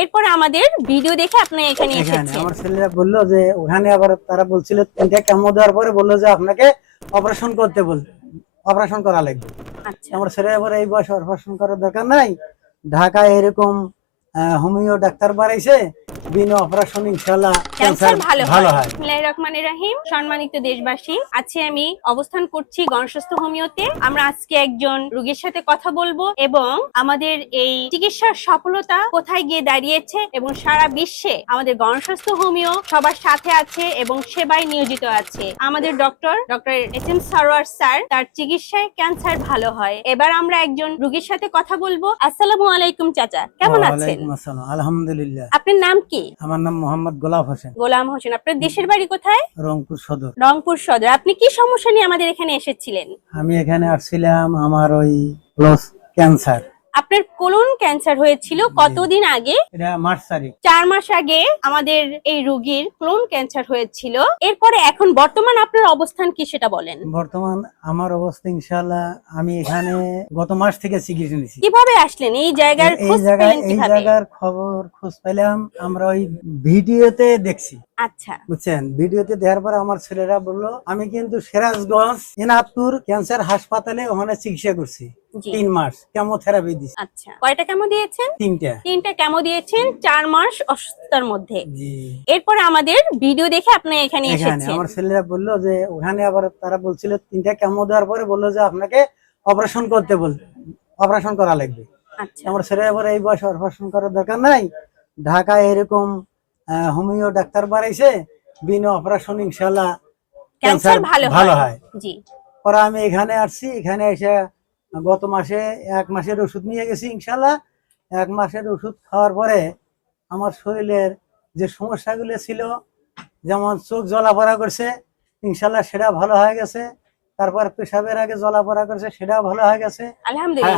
এরপরে আমাদের ভিডিও দেখে আপনি এখানে এসেছেন আমার ছেলেরা বলল যে ওখানে আবার তারা বলছিল তিনটা কেমো দেওয়ার পরে বলল যে আপনাকে অপারেশন করতে বল অপারেশন করা লাগবে। আচ্ছা। আমার ছেলে আবার এই বয়সে অপারেশন করার দরকার নাই। ঢাকায় এরকম হোমিও ডাক্তার বাড়াইছে বিনা অপারেশন ইনশাল্লাহ ক্যান্সার ভালো ভালো হয়। বিসমিল্লাহির রহমানির রহিম। সম্মানিত দেশবাসী আজকে আমি অবস্থান করছি গণস্বাস্থ্য হোমিওতে। আমরা আজকে একজন রোগীর সাথে কথা বলব এবং আমাদের এই চিকিৎসার সফলতা কোথায় গিয়ে দাঁড়িয়েছে এবং সারা বিশ্বে আমাদের গণস্বাস্থ্য হোমিও সবার সাথে আছে এবং সেবায় নিয়োজিত আছে। আমাদের doctor doctor S M Sarwar sir তার চিকিৎসায় ক্যান্সার ভালো হয়। এবার আমরা একজন রোগীর সাথে কথা বলব। আসসালামু আলাইকুম চাচা কেমন আছেন? আলহামদুলিল্লাহ। আপনার নাম কি? আমার নাম মোহাম্মদ গোলাম হোসেন। গোলাম হোসেন আপনার দেশের বাড়ি কোথায়? রংপুর সদর। রংপুর সদর। আপনি কি সমস্যা নিয়ে আমাদের এখানে এসেছিলেন? আমি এখানে আসছিলাম আমার ওই ক্যান্সার। আপনার কোলন ক্যান্সার হয়েছিল কতদিন আগে? চার মাস আগে আমাদের এই রোগীর ক্লোন ক্যান্সার হয়েছিল। এরপরে এখন বর্তমান আপনার অবস্থান কি সেটা বলেন। বর্তমান আমার অবস্থা ইনশাল্লাহ আমি এখানে গত মাস থেকে চিকিৎসা নিছি কীভাবে আসলেন? এই জায়গার এই খোঁজ পেলেন এই কীভাবে? জায়গার খবর খোঁজ পেলাম আমরা ওই ভিডিওতে দেখছি। আচ্ছা। বুঝছেন? ভিডিওতে দেওয়ার পরে আমার ছেলেরা বলল আমি কিন্তু সিরাজগঞ্জ এনাদপুর ক্যান্সার হাসপাতালে ওখানে চিকিৎসা করছি। তিন মাস কেমোথেরাপি দিছি। আচ্ছা। কয়টা কেমো দিয়েছেন? তিনটা। তিনটা কেমো দিয়েছেন চার মাস অসুস্থতার মধ্যে। এরপরে আমাদের ভিডিও দেখে আপনি এখানে এসেছেন। আমার ছেলেরা বলল যে ওখানে আবার তারা বলছিল তিনটা কেমো দেওয়ার পরে বলল যে আপনাকে অপারেশন করতে বল অপারেশন করা লাগবে। আচ্ছা। আমার ছেলে এবার এই বয়সে অপারেশন করার দরকার নাই। ঢাকায় এরকম হোমিও ডাক্তার বাড়াইছে বিনা অপারেশন ইনশাল্লাহ ক্যান্সার ভালো হয়। জি। পরে আমি এখানে আসছি এখানে এসে গত মাসে এক মাসের ওষুধ নিয়ে গেছি ইনশাল্লাহ এক মাসের ওষুধ খাওয়ার পরে আমার শরীরের যে সমস্যাগুলো ছিল যেমন চোখ জ্বলাপড়া করছে ইনশাল্লাহ সেটা ভালো হয়ে গেছে। তারপর পেশাবের আগে জ্বলাপড়া করছে সেটাও ভালো হয়ে গেছে।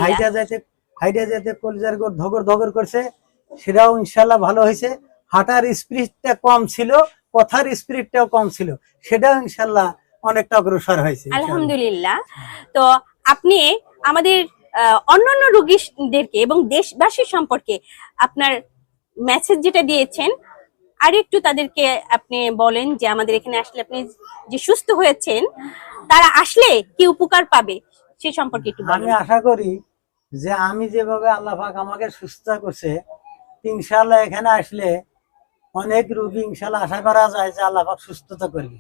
হাইটা যাইতে হাইটা যাইতে কলিজার ধগর ধগর করছে সেটাও ইনশাল্লাহ ভালো হয়েছে। হাঁটার স্পিডটা কম ছিল কথার স্পিডটাও কম ছিল। সেটাও ইনশাল্লাহ অনেকটা অগ্রসর হয়েছে আলহামদুলিল্লাহ। তো আপনি আমাদের অন্যান্য রোগীদেরকে এবং দেশবাসী সম্পর্কে আপনার মেসেজ যেটা দিয়েছেন আর একটু তাদেরকে আপনি বলেন যে আমাদের এখানে আসলে আপনি যে সুস্থ হয়েছেন তারা আসলে কি উপকার পাবে সে সম্পর্কে একটু আমি আশা করি যে আমি যেভাবে আল্লাহ পাক আমাকে সুস্থ করছে ইনশাল্লাহ এখানে আসলে অনেক রোগী ইনশাল্লাহ আশা করা যায় যে আল্লাহ সুস্থতা করবে।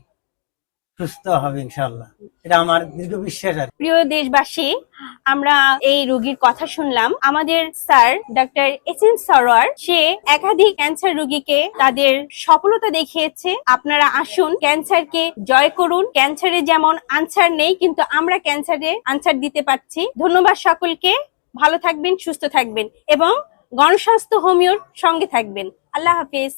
সুস্থ হবে ইনশাল্লাহ। এটা আমার দীর্ঘ বিশ্বাস আর প্রিয় দেশবাসী, আমরা এই রোগীর কথা শুনলাম। আমাদের sir doctor S N Sarwar, সে একাধিক ক্যান্সার রোগীকে তাদের সফলতা দেখিয়েছে। আপনারা আসুন, ক্যান্সারকে জয় করুন। ক্যান্সারে যেমন আনসার নেই, কিন্তু আমরা ক্যান্সারে আনসার দিতে পারছি। ধন্যবাদ সকলকে। ভালো থাকবেন, সুস্থ থাকবেন এবং গণস্বাস্থ্য হোমিওর সঙ্গে থাকবেন। আল্লাহ হাফিজ।